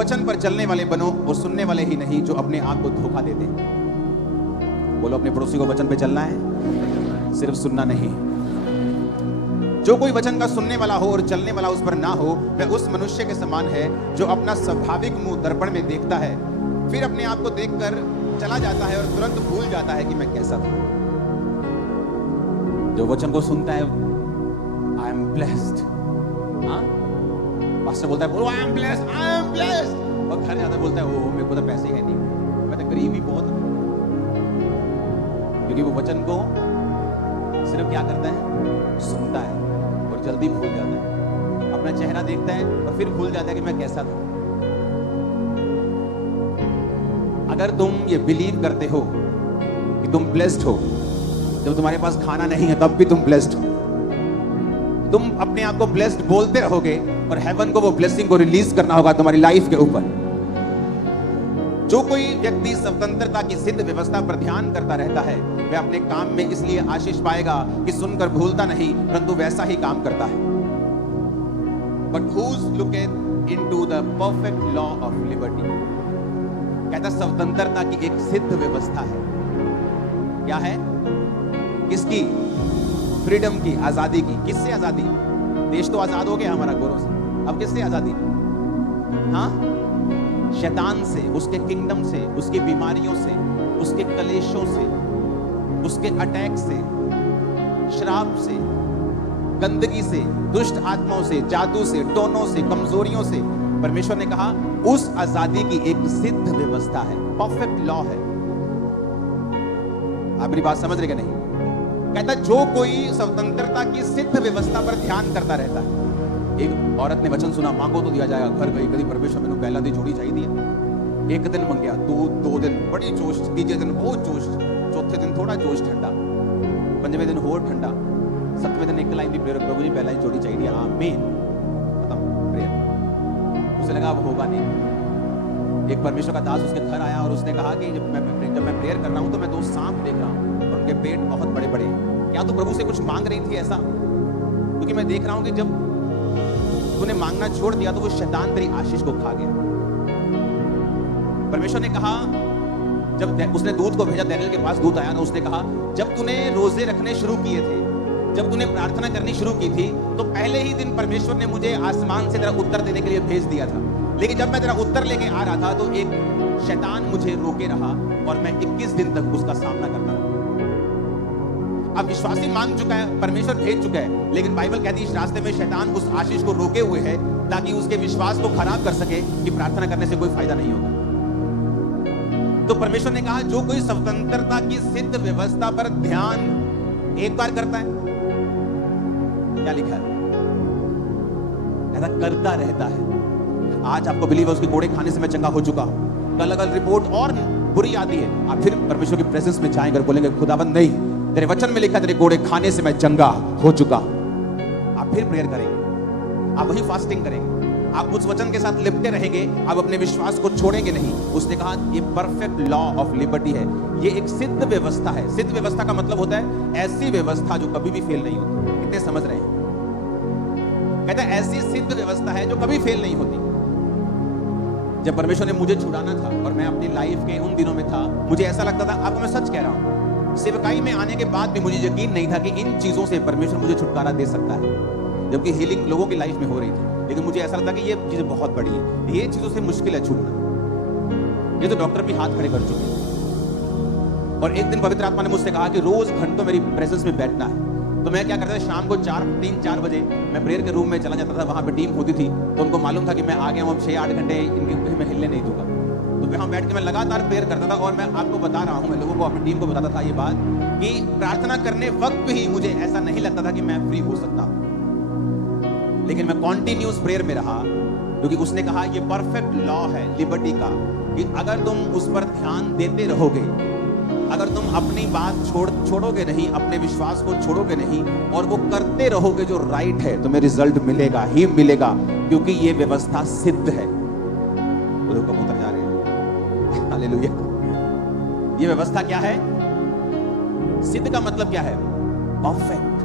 वचन पर चलने वाले बनो और सुनने वाले ही नहीं जो अपने आप को धोखा देते हैं। बोलो अपने पड़ोसी को वचन पे चलना है, सिर्फ सुनना नहीं। जो कोई वचन का सुनने वाला हो और चलने वाला उस पर ना हो, वह उस मनुष्य के समान है जो अपना स्वाभाविक मुंह दर्पण में देखता है, फिर अपने आप को देखकर चला जाता है और तुरंत भूल जाता है कि मैं कैसा था। जो वचन को सुनता है, आई एम ब्लेस्ड, हाँ, पास्टर बोलता है I am blessed, I am blessed, और घर जाता बोलता है ओ मेरे को तो पैसे है नहीं, मैं तो गरीब ही बहुत हूं। क्योंकि वो वचन को सिर्फ क्या करता है, सुनता है और जल्दी भूल जाता है। अपना चेहरा देखता है और फिर भूल जाता है कि मैं कैसा था। अगर तुम ये बिलीव करते हो कि तुम ब्लेस्ड हो, जब तुम्हारे पास खाना नहीं है तब भी तुम ब्लेस्ड हो, तुम अपने आप को ब्लेस्ड बोलते रहोगे और हेवन को वो ब्लेसिंग को रिलीज करना होगा तुम्हारी लाइफ के ऊपर। जो कोई व्यक्ति स्वतंत्रता की सिद्ध व्यवस्था पर ध्यान करता रहता है, वह अपने काम में इसलिए आशीष पाएगा कि सुनकर भूलता नहीं, परंतु वैसा ही काम करता है। But who's looketh into the perfect law of liberty? कहता स्वतंत्रता की एक सिद्ध व्यवस्था है। क्या है? किसकी? फ्रीडम की, आजादी की। किससे आजादी? देश तो आजाद हो गया हमारा गौरव से, अब किससे आजादी? हाँ, शैतान से, उसके किंगडम से, उसकी बीमारियों से, उसके कलेशों से, उसके अटैक से, श्राप से, गंदगी से, दुष्ट आत्माओं से, जादू से, टोनों से, कमजोरियों से। परमेश्वर ने कहा उस आजादी की एक सिद्ध व्यवस्था है, परफेक्ट लॉ है। आप मेरी बात समझ रहे क्या नहीं? कहता जो कोई स्वतंत्रता की सिद्ध व्यवस्था पर ध्यान करता रहता है। एक औरत ने वचन सुना, मांगो तो दिया जाएगा, घर गई, कभी परमेश्वर मैंने पहला दी जोड़ी चाहिए। एक दिन मंगया, दो दिन बड़ी जोश, तीसरे दिन बहुत जोश, चौथे दिन थोड़ा जोश ठंडा, पंजवें दिन और ठंडा, सतवें दिन एक लाइन दी प्रेयर, प्रभु जी पहला ही जोड़ी चाहिए, आमीन, खत्म प्रेयर। उसे लगा अब होगा नहीं। एक परमेश्वर का दास उसके घर आया और उसने कहा कि जब मैं प्रेयर कर रहा हूं तो मैं 2 सांप देख रहा हूं और उनके पेट बहुत बड़े बड़े। क्या तू प्रभु से कुछ मांग रही थी ऐसा? क्योंकि मैं देख रहा हूं कि जब तूने मांगना छोड़ दिया तो वो शैतान तेरी आशीष को खा गया। परमेश्वर ने कहा, जब उसने दूत को भेजा, दानियेल के पास दूत आया ना, उसने कहा जब तूने रोजे रखने शुरू किए थे, जब तूने प्रार्थना करनी शुरू की थी, तो पहले ही दिन परमेश्वर ने मुझे आसमान से तेरा उत्तर देने के लिए भेज दिया था। लेकिन जब मैं तेरा उत्तर लेके आ रहा था तो एक शैतान मुझे रोके रहा और मैं 21 दिन तक उसका सामना करता रहा। अब विश्वासी मांग चुका है, परमेश्वर भेज चुका है, लेकिन बाइबल कहती है इस रास्ते में शैतान उस आशीष को रोके हुए है ताकि उसके विश्वास को खराब कर सके कि प्रार्थना करने से कोई फायदा नहीं होगा। तो परमेश्वर ने कहा जो कोई स्वतंत्रता की सिद्ध व्यवस्था पर ध्यान एक बार करता है, क्या लिखा है? ऐसा करता रहता है। आज आपको बिलीव है उसके कोड़े खाने से मैं चंगा हो चुका हूं, कल अगर रिपोर्ट और बुरी आती है, आप फिर परमेश्वर की प्रेजेंस में जाएंगे और बोलेंगे खुदाबंद नहीं, तेरे वचन में लिखा तेरे कोड़े खाने से मैं चंगा हो चुका। आप फिर प्रेयर करेंगे, आप वही फास्टिंग करेंगे, आप उस वचन के साथ लिपटे रहेंगे, आप अपने विश्वास को छोड़ेंगे नहीं। उसने कहा ये परफेक्ट लॉ ऑफ लिबर्टी है, ये एक सिद्ध व्यवस्था है। सिद्ध व्यवस्था का मतलब होता है ऐसी व्यवस्था जो कभी भी फेल नहीं होती। कितने समझ रहे हैं? कहता है ऐसी सिद्ध व्यवस्था है जो कभी फेल नहीं होती। जब परमेश्वर ने मुझे छुड़ाना था और मैं अपनी लाइफ के उन दिनों में था, मुझे ऐसा लगता था, आपको मैं सच कह रहा हूं, सेवकाई में आने के बाद भी मुझे यकीन नहीं था कि इन चीजों से परमेश्वर मुझे छुटकारा दे सकता है, जबकि हीलिंग लोगों की लाइफ में हो रही थी। लेकिन मुझे ऐसा लगता कि ये चीजें बहुत बड़ी है, ये चीजों से मुश्किल है छूटना। ये तो डॉक्टर भी हाथ खड़े कर चुके हैं। और एक दिन पवित्र आत्मा ने मुझसे कहा कि रोज घंटों मेरी प्रेजेंस में बैठना है। तो मैं क्या करता था, शाम को 3-4 बजे मैं प्रेयर के रूम में चला जाता था। वहां पे टीम होती थी तो उनको मालूम था कि मैं आ गया हूं, 6-8 घंटे इनके मैं हिलने नहीं दूंगा। तो वहां बैठ के मैं लगातार प्रेयर करता था। और मैं आपको बता रहा हूं, मैं लोगों को, अपनी टीम को बताता था ये बात कि प्रार्थना करने वक्त ही मुझे ऐसा नहीं लगता था कि मैं फ्री हो सकता हूं, लेकिन मैं कॉन्टिन्यूस प्रेयर में रहा, क्योंकि उसने कहा ये परफेक्ट लॉ है लिबर्टी का कि अगर तुम उस पर ध्यान देते रहोगे, अगर तुम अपनी बात छोड़ोगे नहीं, अपने विश्वास को छोड़ोगे नहीं और वो करते रहोगे जो राइट है, तुम्हें रिजल्ट मिलेगा ही मिलेगा, क्योंकि ये व्यवस्था सिद्ध है। वो कबूतर जा रहे हैं, हालेलुया। ये व्यवस्था क्या है? सिद्ध का मतलब क्या है? परफेक्ट,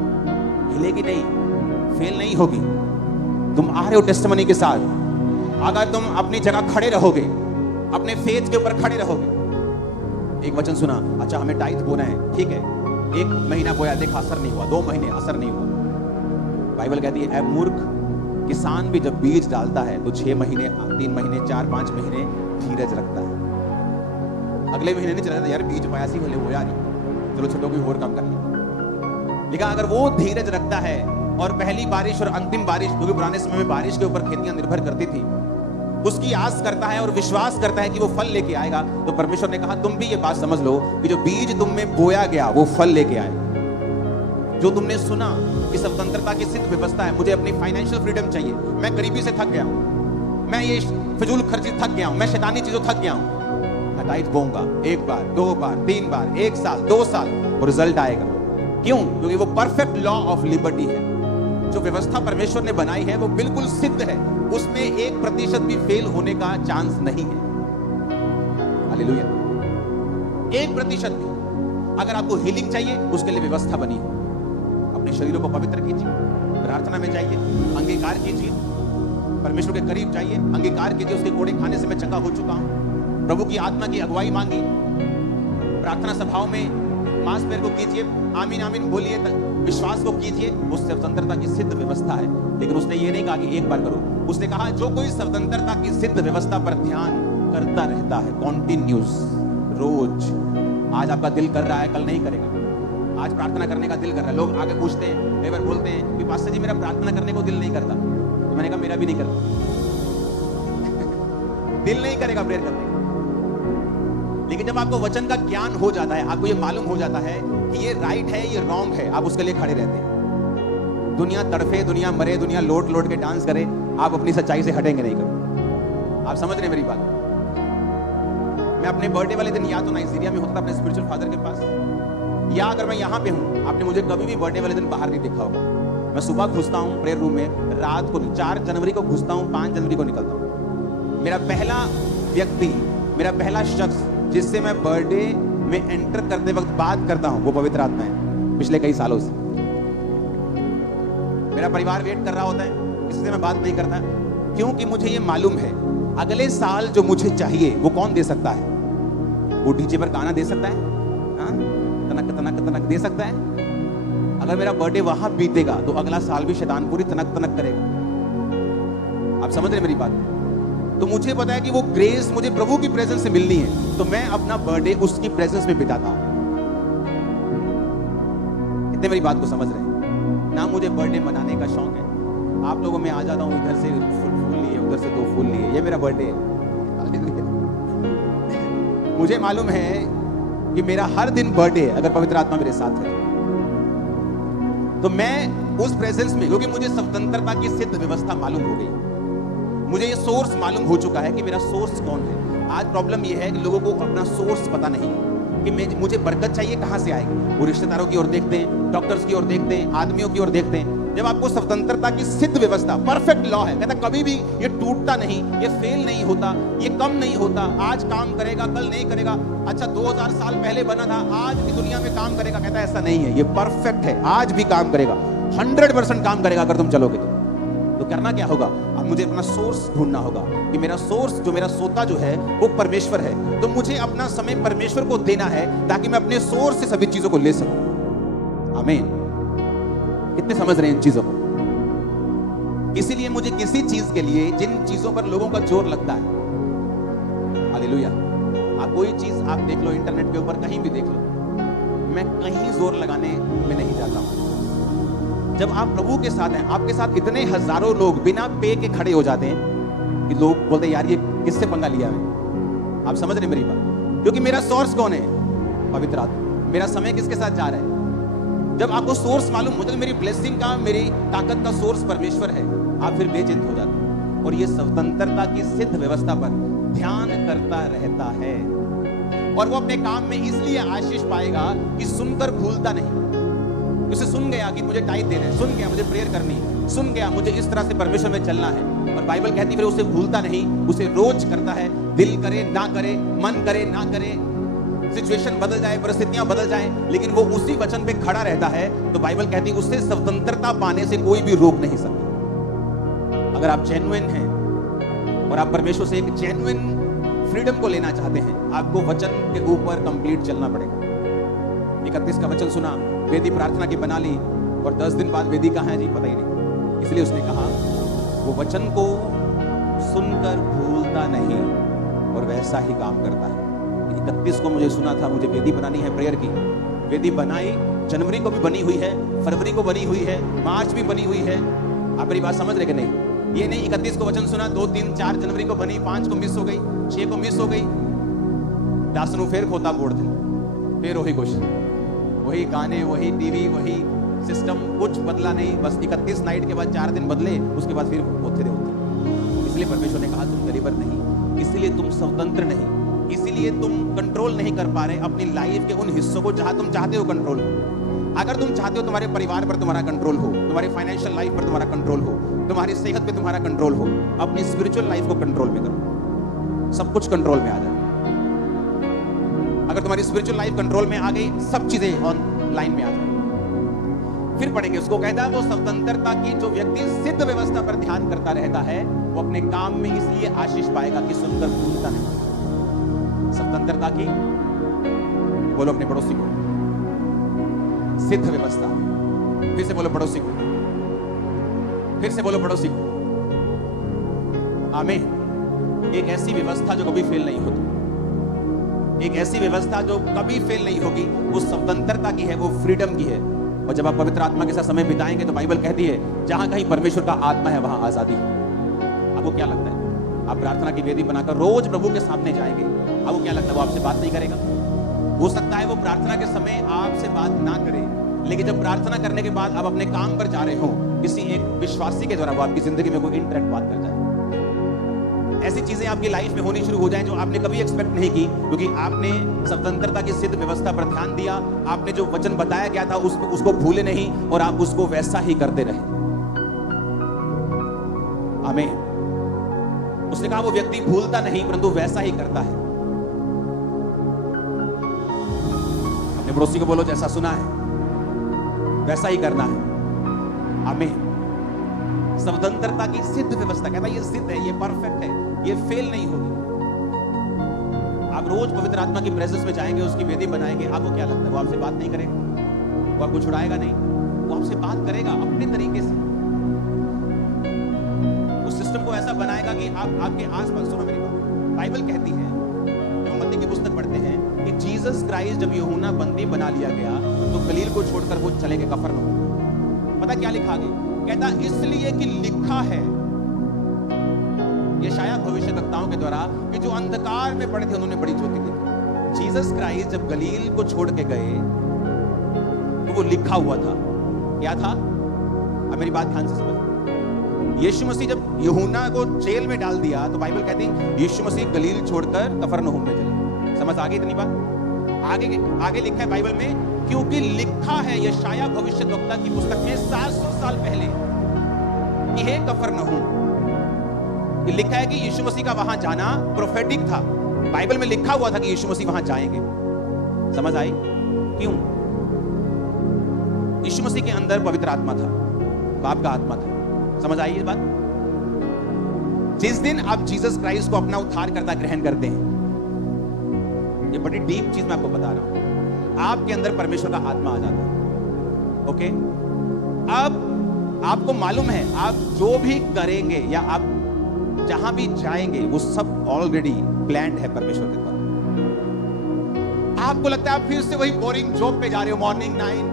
हिलेगी नहीं, फेल नहीं होगी। तुम आ रहे हो टेस्टिमनी के साथ, अगर तुम अपनी जगह खड़े रहोगे, अपने फेथ के ऊपर खड़े रहोगे। एक वचन सुना, अच्छा हमें टाइथ बोना है, ठीक है, 1 महीना बोया, देखा असर नहीं हुआ, 2 महीने असर नहीं हुआ। बाइबल कहती है, ऐ मूर्ख, किसान भी जब बीज डालता है तो 6 महीने, 3 महीने, 4-5 महीने धीरज रखता है। अगले महीने नहीं चला जाता, यार बीज पाया सी बोले वो यार, चलो छोटो कोई और काम कर ले। लेकिन अगर वो धीरज रखता है और पहली बारिश और अंतिम बारिश, क्योंकि पुराने समय में बारिश के ऊपर खेतियां निर्भर करती थी, उसकी आस करता है और विश्वास करता है कि वो फल लेके आएगा, तो परमेश्वर ने कहा तुम भी ये बात समझ लो कि जो बीज तुम में बोया गया वो फल लेके आए। जो तुमने सुना कि स्वतंत्रता की सिद्ध व्यवस्था है, मुझे अपनी फाइनेंशियल फ्रीडम चाहिए, मैं गरीबी से थक गया हूं, मैं ये फिजूल खर्ची थक गया हूं, मैं शैतानी चीजों थक गया हूं, मैं टाइट बोऊंगा 1 बार, 2 बार, 3 बार, 1 साल, 2 साल, और रिजल्ट आएगा। क्यों? क्योंकि वो परफेक्ट लॉ ऑफ लिबर्टी है। जो व्यवस्था परमेश्वर ने बनाई है वो बिल्कुल सिद्ध है, उसमें 1% भी फेल होने का चांस नहीं है। हालेलुया। 1% भी। अगर आपको हीलिंग चाहिए, उसके लिए व्यवस्था बनी है। अपने शरीरों को पवित्र कीजिए, प्रार्थना में जाइए, अंगीकार कीजिए, परमेश्वर के करीब जाइए, अंगीकार कीजिए, उसके कोड़े खाने से मैं चंगा हो चुका हूं, प्रभु की आत्मा की अगुवाई मांगी, प्रार्थना सभाओं में मांस पैर को कीजिए, आमीन आमीन बोलिए, विश्वास को कीजिए, उस स्वतंत्रता की सिद्ध व्यवस्था है। लेकिन उसने ये नहीं कहा कि 1 बार करो, उसने कहा जो कोई स्वतंत्रता की सिद्ध व्यवस्था पर ध्यान करता रहता है, कॉन्टिन्यूस, रोज। आज आपका दिल कर रहा है, कल नहीं करेगा। आज प्रार्थना करने का दिल कर रहा है, लोग आगे पूछते हैं, कई बार बोलते हैं कि पास्टर जी मेरा प्रार्थना करने को दिल नहीं करता, तो मैंने कहा मेरा भी नहीं करता। दिल नहीं करेगा प्रेयर करने का। लेकिन जब आपको वचन का ज्ञान हो जाता है, आपको ये मालूम हो जाता है कि ये राइट है, ये रॉन्ग है, आप उसके लिए खड़े रहते हैं। दुनिया तड़फे, दुनिया मरे, दुनिया लोट लोट के डांस करे, आप अपनी सच्चाई से हटेंगे नहीं कभी। आप समझ रहे मेरी बात? मैं अपने बर्थडे वाले दिन या तो नाइजीरिया में होता था अपने स्पिरिचुअल फादर के पास, या अगर मैं यहाँ पे हूँ, आपने मुझे कभी भी बर्थडे वाले दिन बाहर नहीं देखा होगा। मैं सुबह घुसता हूँ प्रेयर रूम में, रात को 4 जनवरी को घुसता हूँ, 5 जनवरी को निकलता हूँ। मेरा पहला व्यक्ति, मेरा पहला शख्स जिससे मैं बर्थडे में एंटर करते वक्त बात करता हूं, वो पवित्र आत्मा है। पिछले कई सालों से मेरा परिवार वेट कर रहा होता है, किसी से मैं बात नहीं करता, क्योंकि मुझे ये मालूम है अगले साल जो मुझे चाहिए वो कौन दे सकता है। वो डीजे पर गाना दे सकता है, हाँ? तनक तनक तनक दे सकता है। अगर मेरा बर्थडे वहां बीतेगा तो अगला साल भी शैतान पूरी तनक तनक करेगा। आप समझ रहे मेरी बात? तो मुझे पता है कि वो ग्रेस मुझे प्रभु की प्रेजेंस से मिलनी है, तो मैं अपना बर्थडे उसकी प्रेजेंस में बिताता हूं। इतने मेरी बात को समझ रहे हैं ना? मुझे बर्थडे मनाने का शौक है। आप लोगों में आ जाता हूं, इधर से फूल लिए, उधर से 2 फूल लिए, ये मेरा बर्थडे है। मुझे मालूम है कि मेरा हर दिन बर्थडे है अगर पवित्र आत्मा मेरे साथ है, तो मैं उस प्रेजेंस में, क्योंकि मुझे स्वतंत्रता की सिद्ध व्यवस्था मालूम हो गई, मुझे ये सोर्स मालूम हो चुका है कि मेरा सोर्स कौन है। आज प्रॉब्लम ये है कि लोगों को अपना सोर्स पता नहीं कि मुझे बरकत चाहिए कहां से आएगी। वो रिश्तेदारों की ओर देखते हैं, डॉक्टर्स की ओर देखते हैं, आदमियों की ओर देखते हैं। जब आपको स्वतंत्रता की सिद्ध व्यवस्था, परफेक्ट लॉ है, कहता कभी भी ये टूटता नहीं, ये फेल नहीं होता, ये कम नहीं होता, आज काम करेगा कल नहीं करेगा। अच्छा 2000 साल पहले बना था, आज की दुनिया में काम करेगा, कहता ऐसा नहीं है, ये परफेक्ट है, आज भी काम करेगा, 100% काम करेगा अगर तुम चलोगे तो करना क्या होगा? अब मुझे अपना सोर्स ढूंढना होगा कि मेरा सोर्स, जो मेरा सोता जो है वो परमेश्वर है, तो मुझे अपना समय परमेश्वर को देना है ताकि मैं अपने सोर्स से सभी चीजों को ले सकूं। आमीन। कितने समझ रहे हैं इन चीजों को? इसीलिए मुझे किसी चीज के लिए, जिन चीजों पर लोगों का जोर लगता है, हालेलुया, आप कोई चीज आप देख लो इंटरनेट के ऊपर, कहीं भी देख लो, मैं कहीं जोर लगाने में नहीं जाता हूं। जब आप प्रभु के साथ हैं, आपके साथ इतने हजारों लोग बिना पे के खड़े हो जाते हैं कि लोग बोलते हैं यार ये किससे पंगा लिया है। आप समझ रहे मेरी बात? क्योंकि मेरा सोर्स कौन है? पवित्र आत्मा। मेरा समय किसके साथ जा रहा है? जब आपको सोर्स मालूम हो जाए, मेरी ब्लेसिंग का, मेरी ताकत का सोर्स परमेश्वर है, आप फिर बेचिंत हो जाते हैं और ये स्वतंत्रता की सिद्ध व्यवस्था पर ध्यान करता रहता है। और वो अपने काम में इसलिए आशीष पाएगा कि सुनकर भूलता नहीं। उसे सुन गया कि मुझे टाइट देना है, सुन गया मुझे प्रेयर करनी है, सुन गया मुझे इस तरह से परमेश्वर में चलना है, और बाइबल कहती फिर उसे भूलता नहीं, उसे रोज करता है, दिल करे ना करे, मन करे ना करे, सिचुएशन बदल जाए, परिस्थितियां बदल जाएं, लेकिन वो उसी वचन पे खड़ा रहता है, तो बाइबल कहती है उससे स्वतंत्रता पाने से कोई भी रोक नहीं सकता। अगर आप जेन्युइन हैं और आप परमेश्वर से एक जेन्युइन फ्रीडम को लेना चाहते हैं, आपको वचन के ऊपर कंप्लीट चलना पड़ेगा। 31 का वचन सुना, वेदी प्रार्थना की बना ली, और 10 दिन बाद वेदी कहाँ है जी पता ही नहीं। इसलिए उसने कहा वो वचन को सुनकर भूलता नहीं और वैसा ही काम करता है। 31 को मुझे सुना था मुझे वेदी बनानी है प्रेयर की, वेदी बनाई, जनवरी को भी बनी हुई है, फरवरी को बनी हुई है, मार्च भी बनी हुई है। आप मेरी बात समझ रहे कि नहीं? ये नहीं 31 को वचन सुना, 2, 3, 4 जनवरी को बनी, 5 को मिस हो गई, 6 को मिस हो गई, 10 ਨੂੰ फिर खोता बोर्ड थे, फिर वही कुछ, वही गाने, वही टीवी, वही सिस्टम, कुछ बदला नहीं। बस 31 नाइट के बाद 4 दिन बदले, उसके बाद फिर होते होते। इसलिए परमेश्वर ने कहा तुम डिलीवर नहीं, इसलिए तुम स्वतंत्र नहीं, इसीलिए तुम कंट्रोल नहीं कर पा रहे अपनी लाइफ के उन हिस्सों को जहां तुम चाहते हो कंट्रोल हो। अगर तुम चाहते हो तुम्हारे परिवार पर तुम्हारा कंट्रोल हो, तुम्हारी फाइनेंशियल लाइफ पर तुम्हारा कंट्रोल हो, तुम्हारी सेहत पे तुम्हारा कंट्रोल हो, अपनी स्पिरिचुअल लाइफ को कंट्रोल में करो, सब कुछ कंट्रोल में आ जाए। अगर तुम्हारी स्पिरिचुअल लाइफ कंट्रोल में आ गई, सब चीजें ऑन लाइन में आ जाए। फिर पढ़ेंगे उसको, कहता है वो स्वतंत्रता की जो व्यक्ति सिद्ध व्यवस्था पर ध्यान करता रहता है वो अपने काम में इसलिए आशीष पाएगा कि सुनकर भूलता नहीं। स्वतंत्रता की, बोलो अपने पड़ोसी को, सिद्ध व्यवस्था, फिर से बोलो पड़ोसी को, फिर से बोलो पड़ोसी को। आमीन। एक ऐसी व्यवस्था जो कभी फेल नहीं होती, एक ऐसी व्यवस्था जो कभी फेल नहीं होगी, वो स्वतंत्रता की है, वो फ्रीडम की है। और जब आप पवित्र आत्मा के साथ समय बिताएंगे तो बाइबल कहती है जहां कहीं परमेश्वर का आत्मा है वहां आजादी है। आपको क्या लगता है आप प्रार्थना की वेदी बनाकर रोज प्रभु के सामने जाएंगे, आपको क्या लगता है वो आपसे बात नहीं करेगा? हो सकता है वो प्रार्थना के समय आपसे बात ना करे, लेकिन जब प्रार्थना करने के बाद आप अपने काम पर जा रहे हो, किसी एक विश्वासी के द्वारा वो आपकी जिंदगी में कोई इंटरेक्ट बात कर जाए। ऐसी चीजें आपकी लाइफ में होनी शुरू हो जाएं जो आपने कभी एक्सपेक्ट नहीं की, क्योंकि आपने स्वतंत्रता की सिद्ध व्यवस्था पर ध्यान दिया, आपने जो वचन बताया गया था उसको भूले नहीं और आप उसको वैसा ही करते रहे। आमीन। उसने कहा वो व्यक्ति भूलता नहीं परंतु वैसा ही करता है। अपने पड़ोसी को बोलो जैसा सुना है वैसा ही करना है। आमीन। स्वतंत्रता की सिद्ध व्यवस्था, कहता है ये सिद्ध है, ये परफेक्ट है, ये फेल नहीं होगी। आप रोज पवित्र आत्मा की प्रेजेंस में जाएंगे, उसकी वेदी बनाएंगे, आपको क्या लगता है वो आपसे बात नहीं करेगा? वो आपको छुड़ाएगा नहीं, वो आपसे बात करेगा अपने तरीके से। उस सिस्टम को ऐसा बनाएगा कि आप आपके आसपास, सुनो मेरी बात, बाइबल कहती है जब हम मत्ती की पुस्तक पढ़ते हैं कि जीसस क्राइस्ट जब यूहन्ना बंदी बना लिया गया तो गलील को छोड़कर वो चले गए कफरनहूम। पता क्या लिखा गया? कहता इसलिए कि लिखा है, यशायाह भविष्यवक्ताओं के द्वारा, कि जो अंधकार में पड़े थे उन्होंने बड़ी ज्योति देखी। जीसस क्राइस्ट जब गलील को छोड़ के गए तो वो लिखा हुआ था। क्या था? अब मेरी बात ध्यान से समझ। यीशु मसीह जब यूहन्ना को जेल में डाल दिया तो बाइबल कहती है यीशु मसीह गलील छोड़कर कफरनहूम में चले। समझ आ गई इतनी बात? आगे लिखा है बाइबल में, क्योंकि लिखा है यशायाह भविष्यवक्ता की पुस्तक में 700 साल पहले कि हे कफरनहूम, लिखा है कि यीशु मसीह का वहां जाना प्रोफेटिक था। बाइबल में लिखा हुआ था कि यीशु मसीह वहां जाएंगे। समझ आई? क्यों? यीशु मसीह के अंदर पवित्र आत्मा था, बाप का आत्मा था। समझ आई ये बात? जिस दिन आप जीसस क्राइस्ट को अपना उद्धारकर्ता ग्रहण करते हैं, ये बड़ी डीप चीज मैं आपको बता रहा हूं, आपके अंदर परमेश्वर का आत्मा आ जाता है। ओके? अब आपको मालूम है आप जो भी करेंगे या आप जहां भी जाएंगे वो सब ऑलरेडी प्लान्ड है परमेश्वर के द्वारा। आपको लगता है आप फिर से वही बोरिंग जॉब पे जा रहे हो, मॉर्निंग 9।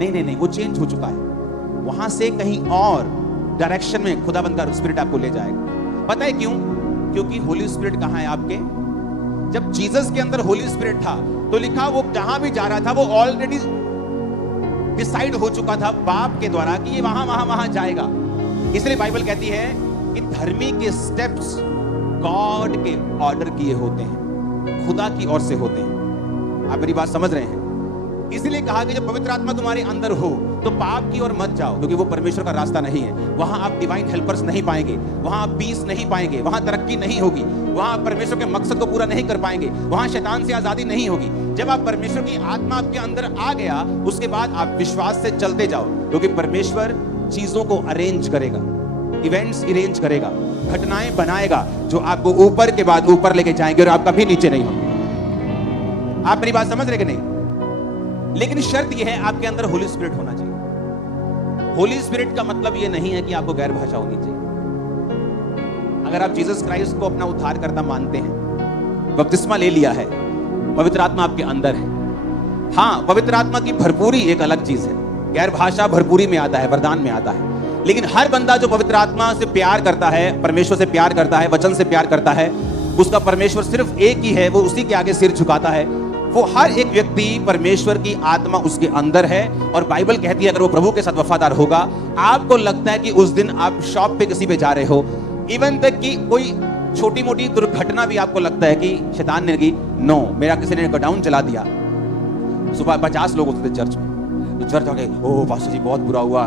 नहीं, वो चेंज हो चुका है। वहां से कहीं और डायरेक्शन में खुदाबंद का स्पिरिट आपको ले जाएगा। पता है क्यों? क्योंकि होली स्पिरिट कहां है आपके? जब जीसस के अंदर होली स्पिरिट था तो लिखा वो जहां भी जा रहा था वो ऑलरेडी डिसाइड हो चुका था बाप के द्वारा कि ये वहां जाएगा। इसलिए बाइबल कहती है कि धर्मी के स्टेप्स गॉड के ऑर्डर किए होते हैं, खुदा की ओर से होते हैं। आप मेरी बात समझ रहे हैं? इसलिए कहा कि जब पवित्र आत्मा तुम्हारे अंदर हो तो पाप की ओर मत जाओ, क्योंकि वो परमेश्वर का रास्ता नहीं है। वहां आप डिवाइन हेल्पर्स नहीं पाएंगे, वहां आप पीस नहीं पाएंगे, वहां तरक्की नहीं होगी, वहां आप परमेश्वर के मकसद को पूरा नहीं कर पाएंगे, वहां शैतान से आजादी नहीं होगी। जब आप परमेश्वर की आत्मा आपके अंदर आ गया, उसके बाद आप विश्वास से चलते जाओ, क्योंकि परमेश्वर चीजों को अरेंज करेगा। इवेंट्स अरेंज करेगा, घटनाएं बनाएगा जो आपको ऊपर के बाद ऊपर लेके जाएंगे और आप कभी नीचे नहीं होंगे। आप मेरी बात समझ रहे कि नहीं? लेकिन शर्त यह है आपके अंदर होली स्पिरिट होना चाहिए। होली स्पिरिट का मतलब यह नहीं है कि आपको गैर भाषा होनी चाहिए। अगर आप जीसस क्राइस्ट को अपना उद्धारकर्ता मानते हैं, बपतिस्मा ले लिया है, पवित्र आत्मा आपके अंदर है। हाँ, पवित्र आत्मा की भरपूरी एक अलग चीज है, गैर भाषा भरपूरी में आता है, वरदान में आता है। लेकिन हर बंदा जो पवित्र आत्मा से प्यार करता है, परमेश्वर से प्यार करता है, वचन से प्यार करता है, उसका परमेश्वर सिर्फ एक ही है, वो उसी के आगे सिर झुकाता है। वो हर एक व्यक्ति परमेश्वर की आत्मा उसके अंदर है और बाइबल कहती है अगर वो प्रभु के साथ वफादार होगा, आपको लगता है कि उस दिन आप शॉप पे किसी पे जा रहे हो, इवन तक कि कोई छोटी मोटी दुर्घटना भी आपको लगता है कि शैतान ने की, नो, मेरा किसी ने गोडाउन जला दिया। सुबह 50 लोग होते थे चर्च में, तो चर्च आके, ओह पास्टर जी बहुत बुरा हुआ,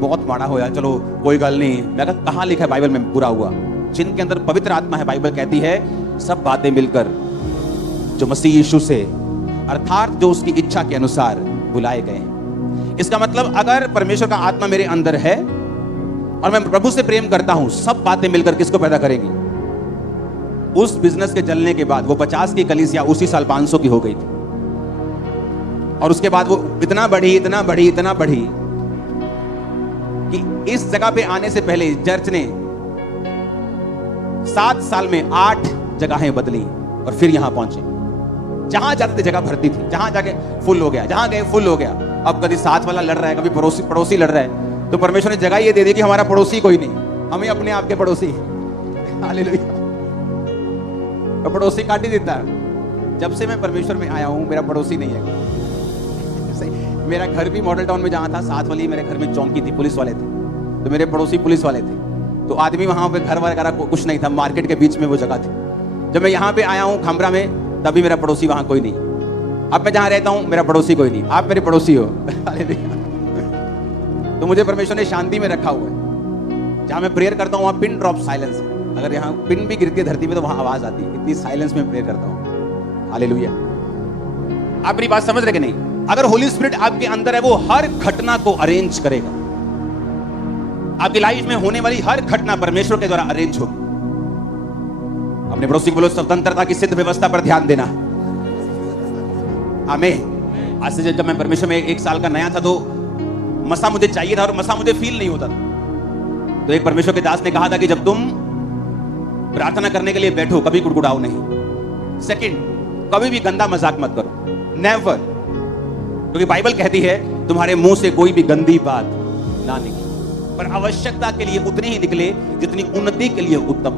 बहुत माड़ा होया, चलो कोई गल नहीं। मैं कहा कहाँ लिखा है बाइबल में बुरा हुआ? जिनके अंदर पवित्र आत्मा है, बाइबल कहती है सब बातें मिलकर जो मसीह यीशु से अर्थात जो उसकी इच्छा के अनुसार बुलाए गए हैं। इसका मतलब अगर परमेश्वर का आत्मा मेरे अंदर है और मैं प्रभु से प्रेम करता हूं, सब बातें मिलकर किसको पैदा करेंगी? उस बिजनेस के जलने के बाद वो 50 की कलीसिया उसी साल 500 की हो गई थी और उसके बाद वो इतना बढ़ी कि इस जगह पे आने से पहले चर्च ने 7 साल में 8 जगहें बदली और फिर यहां पहुंचे। जहां जाते जगह भरती थी, जहां जाके फुल हो गया, जहां गए फुल हो गया। अब कभी साथ वाला लड़ रहा है, कभी पड़ोसी लड़ रहा है, तो परमेश्वर ने जगह ये दे दी कि हमारा पड़ोसी कोई नहीं, हमें अपने आप के पड़ोसी। हालेलुया। तो पड़ोसी काट ही देता है। जब से मैं परमेश्वर में आया हूं, मेरा पड़ोसी नहीं है। मेरा घर भी मॉडल टाउन में जहां था, साथ वाली मेरे घर में चौकी थी, पुलिस वाले थे, तो मेरे पड़ोसी पुलिस वाले थे। तो आदमी वहां पे घर वगैरह कुछ नहीं था, मार्केट के बीच में वो जगह थी। जब मैं यहाँ पे आया हूँ खमरा में, तभी मेरा पड़ोसी वहां कोई नहीं। अब मैं जहां रहता हूं, मेरा पड़ोसी कोई नहीं, आप मेरे पड़ोसी हो। तो मुझे परमेश्वर ने शांति में रखा हुआ है। जहां मैं प्रेयर करता हूं वहां पिन ड्रॉप साइलेंस। अगर यहाँ पिन भी गिरती है धरती में तो वहां आवाज आती है, इतनी साइलेंस में प्रेयर करता हूं। हालेलुया। आप मेरी बात समझ रहे कि नहीं? अगर होली स्पिरिट आपके अंदर है, वो हर घटना को अरेंज करेगा। आपकी लाइफ में होने वाली हर घटना परमेश्वर के द्वारा अरेंज होगी। अपने पड़ोसी को बोलो स्वतंत्रता की सिद्ध व्यवस्था पर ध्यान देना। आमीन। आज से जब मैं परमेश्वर में 1 साल का नया था तो मसा मुझे चाहिए था और मसा मुझे फील नहीं होता था। तो एक परमेश्वर के दास ने कहा था कि जब तुम प्रार्थना करने के लिए बैठो, कभी कुड़कुड़ाओ नहीं। सेकंड, कभी भी गंदा मजाक मत करो, नेवर। क्योंकि बाइबल कहती है तुम्हारे मुंह से कोई भी गंदी बात ना निकले, पर आवश्यकता के लिए उतनी ही निकले जितनी उन्नति के लिए उत्तम।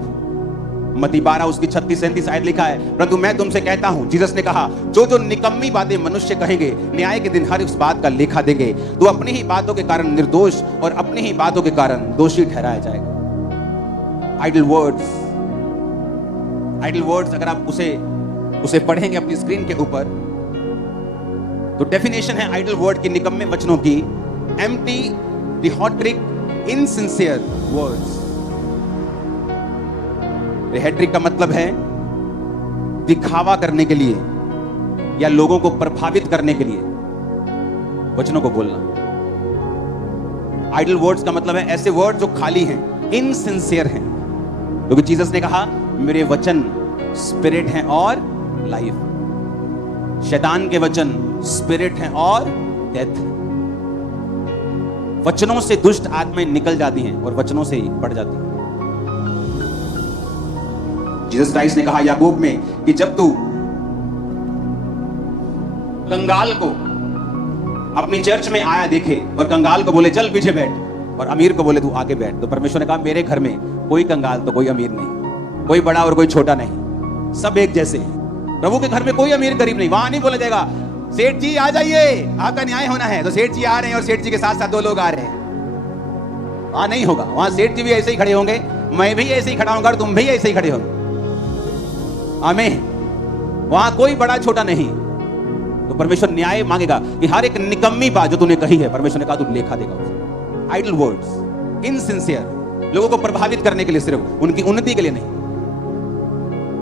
मत्ती 12 उसकी 36-37 आयत लिखा है, परंतु मैं तुमसे कहता हूं, जीसस ने कहा, जो निकम्मी बातें मनुष्य कहेंगे, न्याय के दिन हर उस बात का लेखा देंगे। तो अपनी ही बातों के कारण निर्दोष और अपनी ही बातों के कारण दोषी ठहराया जाएगा। आइडल वर्ड्स अगर आप उसे पढ़ेंगे अपनी स्क्रीन के ऊपर, तो डेफिनेशन है आइडल वर्ड की, निकम्मे वचनों की, एम्प्टी, रिहेट्रिक, इनसिंसियर वर्ड्स। रिहेट्रिक का मतलब है दिखावा करने के लिए या लोगों को प्रभावित करने के लिए वचनों को बोलना। आइडल वर्ड्स का मतलब है ऐसे वर्ड जो खाली हैं, इनसिंसियर हैं। क्योंकि जीसस ने कहा मेरे वचन स्पिरिट हैं और लाइफ। शैतान के वचन स्पिरिट हैं और डेथ। वचनों से दुष्ट आत्माएं निकल जाती हैं और वचनों से ही बढ़ जाती हैं। जीसस क्राइस्ट ने कहा याकूब में कि जब तू कंगाल को अपनी चर्च में आया देखे और कंगाल को बोले चल पीछे बैठ, और अमीर को बोले तू आगे बैठ, तो परमेश्वर ने कहा मेरे घर में कोई कंगाल तो कोई अमीर नहीं, कोई बड़ा और कोई छोटा नहीं, सब एक जैसे हैं। प्रभु के घर में कोई अमीर गरीब नहीं। वहां नहीं बोला जाएगा सेठ जी आ जाइए, आपका न्याय होना है, तो सेठ जी आ रहे हैं और सेठ जी के साथ साथ 2 लोग आ रहे हैं। वहां नहीं होगा। वहां सेठ जी भी ऐसे ही खड़े होंगे, मैं भी ऐसे ही खड़ा होऊंगा और तुम भी ऐसे ही खड़े होंगे। आमीन। वहां कोई बड़ा छोटा नहीं। तो परमेश्वर न्याय मांगेगा कि हर एक निकम्मी बात जो तूने कही है, परमेश्वर ने कहा तू लेखा देगा उसे। आइडल वर्ड्स, इनसिंसियर, लोगों को प्रभावित करने के लिए, सिर्फ उनकी उन्नति के लिए नहीं।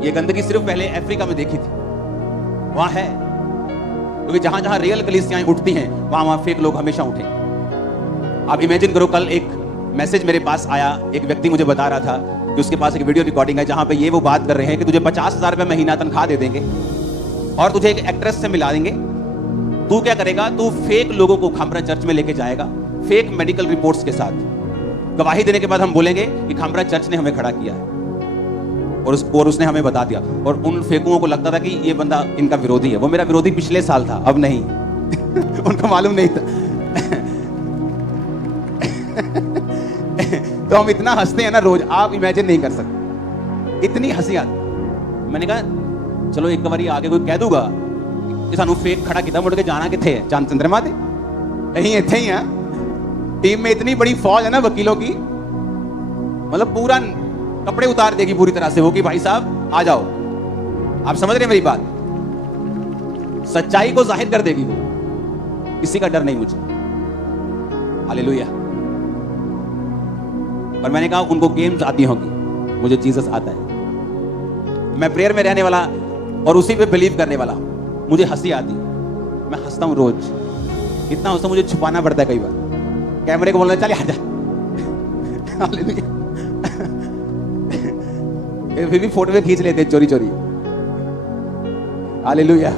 ये गंदगी सिर्फ पहले अफ्रीका में देखी थी, वहां है। क्योंकि जहां जहां रियल कलीसियाएं उठती हैं, वहां फेक लोग हमेशा उठे। आप इमेजिन करो, कल एक मैसेज मेरे पास आया, एक व्यक्ति मुझे बता रहा था कि उसके पास एक वीडियो रिकॉर्डिंग है जहां पे ये वो बात कर रहे हैं कि तुझे 50,000 रुपये महीना तनख्वाह दे देंगे और तुझे एक एक्ट्रेस से मिला देंगे। तू क्या करेगा, तू फेक लोगों को खामरा चर्च में लेके जाएगा, फेक मेडिकल रिपोर्ट्स के साथ। गवाही देने के बाद हम बोलेंगे कि खामरा चर्च ने हमें खड़ा किया है और उसने हमें बता दिया। और उन फेकुओं को लगता था कि ये बंदा इनका विरोधी है। वो मेरा विरोधी पिछले साल था, अब नहीं। उनको मालूम नहीं था। तो हम इतना हंसते हैं ना रोज, आप इमेजिन नहीं कर सकते, इतनी हंसी आती। मैंने कहा चलो एक बार आगे कोई कह दूंगा कि सानू फेक खड़ा किया, मुड़ के जाना किथे है, चांद चंद्रमा दे नहीं, इथे ही है। टीम में इतनी बड़ी फौज है ना वकीलों की, मतलब पूरा कपड़े उतार देगी पूरी तरह से वो कि भाई साहब आ जाओ। आप समझ रहे हैं मेरी बात? सच्चाई को जाहिर कर देगी वो, किसी का डर नहीं मुझे। हालेलुया। और मैंने कहा उनको गेम्स आती होंगी, मुझे जीसस आता है। मैं प्रेयर में रहने वाला और उसी पे बिलीव करने वाला हूं। मुझे हंसी आती, मैं हंसता हूं रोज, इतना हंसता मुझे छुपाना पड़ता है कई बार। कैमरे को बोलना चल आ जा। फिर भी फोटो में खींच लेते चोरी चोरी। हालेलुया।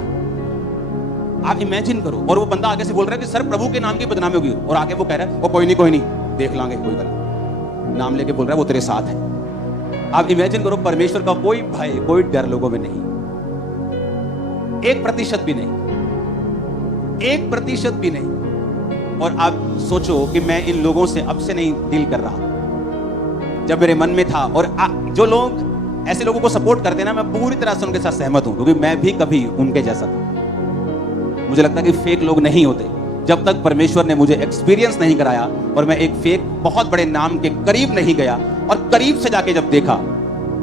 आप इमेजिन करो, और वो बंदा आगे से बोल रहा है कि सर प्रभु के नाम की बदनामी होगी, और आगे वो कह रहा है वो कोई नहीं देख लांगे, कोई बात, नाम लेके बोल रहा है वो तेरे साथ है। आप इमेजिन करो, परमेश्वर का कोई भय, कोई डर लोगों में नहीं, 1% भी नहीं, 1% भी नहीं। और आप सोचो कि मैं इन लोगों से अब से नहीं डील कर रहा, जब मेरे मन में था। और जो लोग ऐसे लोगों को सपोर्ट करते हैं ना, मैं पूरी तरह से उनके साथ सहमत हूं, क्योंकि मैं भी कभी उनके जैसा था। मुझे लगता है कि फेक लोग नहीं होते जब तक परमेश्वर ने मुझे एक्सपीरियंस नहीं कराया और मैं एक फेक बहुत बड़े नाम के करीब नहीं गया, और करीब से जाके जब देखा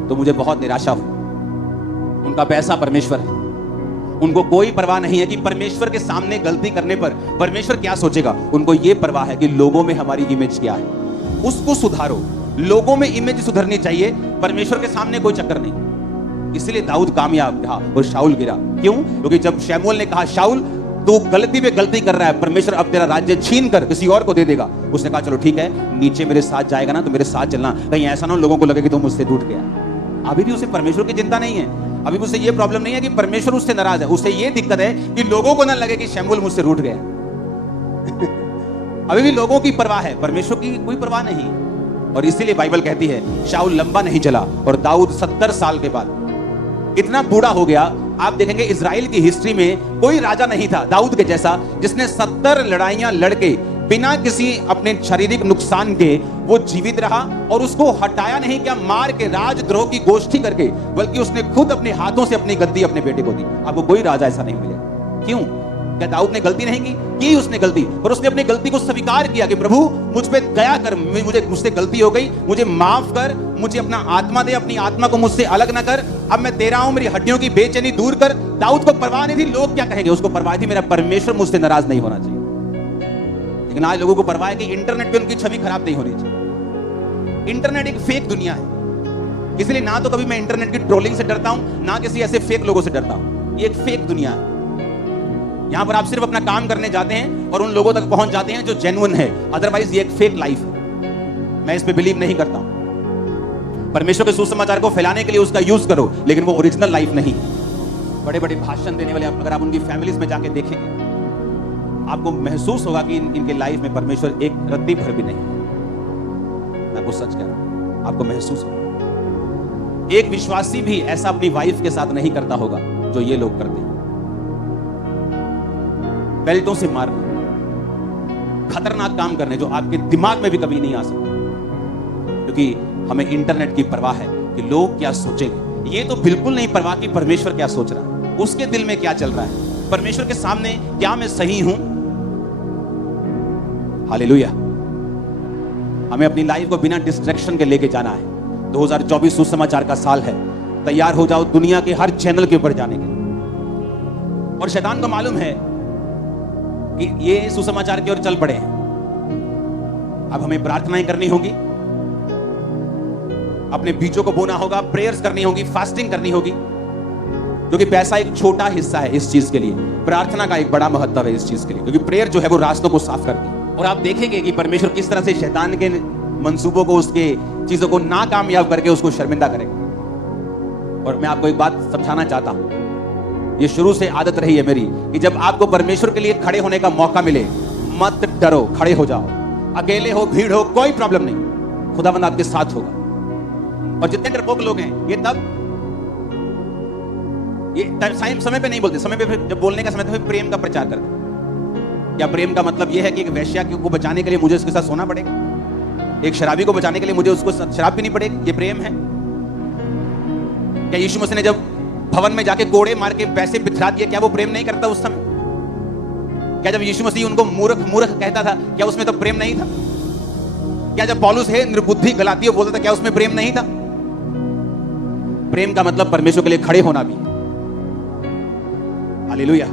तो मुझे बहुत निराशा हुई। उनका पैसा परमेश्वर है, उनको कोई परवाह नहीं है कि परमेश्वर के सामने गलती करने पर परमेश्वर क्या सोचेगा। उनको यह परवाह है कि लोगों में हमारी इमेज क्या है, उसको सुधारो। लोगों में इमेज सुधरनी चाहिए, परमेश्वर के सामने कोई चक्कर नहीं। इसलिए दाऊद कामयाब रहा और शाऊल गिरा। क्यों? क्योंकि जब शमूएल ने कहा शाऊल तू गलती पे गलती कर रहा है, परमेश्वर अब तेरा राज्य छीन कर किसी और को दे देगा, उसने कहा चलो ठीक है, नीचे मेरे साथ जाएगा ना तो मेरे साथ चलना, कहीं ऐसा ना लोगों को लगे कि तुम मुझसे रूठ गया। अभी भी उसे परमेश्वर की चिंता नहीं है, अभी उसे ये प्रॉब्लम नहीं है कि परमेश्वर उससे नाराज है, उसे ये दिक्कत है कि लोगों को ना लगे कि शमूएल मुझसे रूठ गया। अभी भी लोगों की परवाह है, परमेश्वर की कोई परवाह नहीं। और इसीलिए बाइबल कहती है शाऊल लंबा नहीं चला और दाऊद 70 साल के बाद इतना बूढ़ा हो गया। आप देखेंगे इजराइल की हिस्ट्री में कोई राजा नहीं था दाऊद के जैसा, जिसने 70 लड़ाइयां लड़के बिना किसी अपने शारीरिक नुकसान के वो जीवित रहा और उसको हटाया नहीं, क्या मार के राजद्रोह की गोष्ठी करके, बल्कि उसने खुद अपने हाथों से अपनी गद्दी अपने बेटे को दी। आपको कोई राजा ऐसा नहीं मिलेगा। क्यों? क्या दाऊद ने गलती नहीं की उसने गलती, पर उसने अपनी गलती को स्वीकार किया कि प्रभु मुझ पे दया कर, मुझसे गलती हो गई, मुझे माफ कर, मुझे अपना आत्मा दे, अपनी आत्मा को मुझसे अलग ना कर, अब मैं तेरा हूं, मेरी हड्डियों की बेचैनी दूर कर। दाऊद को परवाह नहीं थी लोग क्या कहेंगे, उसको परवाह थी मेरा परमेश्वर मुझसे नाराज नहीं होना चाहिए। लेकिन आज लोगों को परवाह है कि इंटरनेट पे उनकी छवि खराब नहीं होनी चाहिए। इंटरनेट एक फेक दुनिया है, इसलिए ना तो कभी मैं इंटरनेट की ट्रोलिंग से डरता हूं, ना किसी ऐसे फेक लोगों से डरता हूं। ये एक फेक दुनिया है, यहां पर आप सिर्फ अपना काम करने जाते हैं और उन लोगों तक पहुंच जाते हैं जो जेन्युइन है, अदरवाइज ये एक फेक लाइफ है। मैं इस पे बिलीव नहीं करता हूं। परमेश्वर के सुसमाचार को फैलाने के लिए उसका यूज करो, लेकिन वो ओरिजिनल लाइफ नहीं। बड़े बड़े भाषण देने वाले अगर आप उनकी फैमिलीज में जाके देखेंगे, आपको महसूस होगा कि इनके लाइफ में परमेश्वर एक रत्ती भर भी नहीं। मैं आपको सच कह रहा हूं, आपको महसूस होगा। एक विश्वासी भी ऐसा अपनी वाइफ के साथ नहीं करता होगा जो ये लोग करते हैं। बेल्टों से मारना, खतरनाक काम करने जो आपके दिमाग में भी कभी नहीं आ सकते, क्योंकि हमें इंटरनेट की परवाह है कि लोग क्या सोचेंगे। ये तो बिल्कुल नहीं परवाह कि परमेश्वर क्या सोच रहा है, उसके दिल में क्या चल रहा है, परमेश्वर के सामने क्या मैं सही हूं। हालेलुया। हमें अपनी लाइफ को बिना डिस्ट्रैक्शन के लेके जाना है। 2024 सुसमाचार का साल है, तैयार हो जाओ दुनिया के हर चैनल के ऊपर जाने के। और शैतान को मालूम है कि ये सुसमाचार की ओर चल पड़े हैं। अब हमें प्रार्थनाएं करनी होगी, अपने बीजों को बोना होगा, प्रेयर्स करनी होगी, फास्टिंग करनी होगी, क्योंकि पैसा एक छोटा हिस्सा है इस चीज के लिए, प्रार्थना का एक बड़ा महत्व है इस चीज के लिए, क्योंकि प्रेयर जो है वो रास्तों को साफ करती है। और आप देखेंगे कि परमेश्वर किस तरह से शैतान के मंसूबों को, उसके चीजों को नाकामयाब करके उसको शर्मिंदा करेगा। और मैं आपको एक बात समझाना चाहता हूं, ये शुरू से आदत रही है मेरी कि जब आपको परमेश्वर के लिए खड़े होने का मौका मिले, मत डरो, खड़े हो जाओ। अकेले हो, भीड़ हो, कोई प्रॉब्लम नहीं, खुदावंद आपके साथ होगा। और जितने डरपोक लोग हैं ये समय पे नहीं बोलते, समय पे जब बोलने का समय तो फिर प्रेम का प्रचार करते। क्या प्रेम का मतलब यह है कि एक वेश्या को बचाने के लिए मुझे उसके साथ सोना पड़ेगा? एक शराबी को बचाने के लिए मुझे उसको शराब पीनी पड़ेगी? ये प्रेम है? क्या यीशु मसीह ने जब भवन में जाके कोड़े मार के पैसे बिथरा दिए, क्या वो प्रेम नहीं करता उस समय? क्या जब यीशु मसीह उनको मूर्ख मूर्ख कहता था, क्या उसमें तो प्रेम नहीं था? क्या जब पौलुस है निर्बुद्धि गलातियों बोलता था, क्या उसमें प्रेम नहीं था? प्रेम का मतलब परमेश्वर के लिए खड़े होना भी। हालेलुया।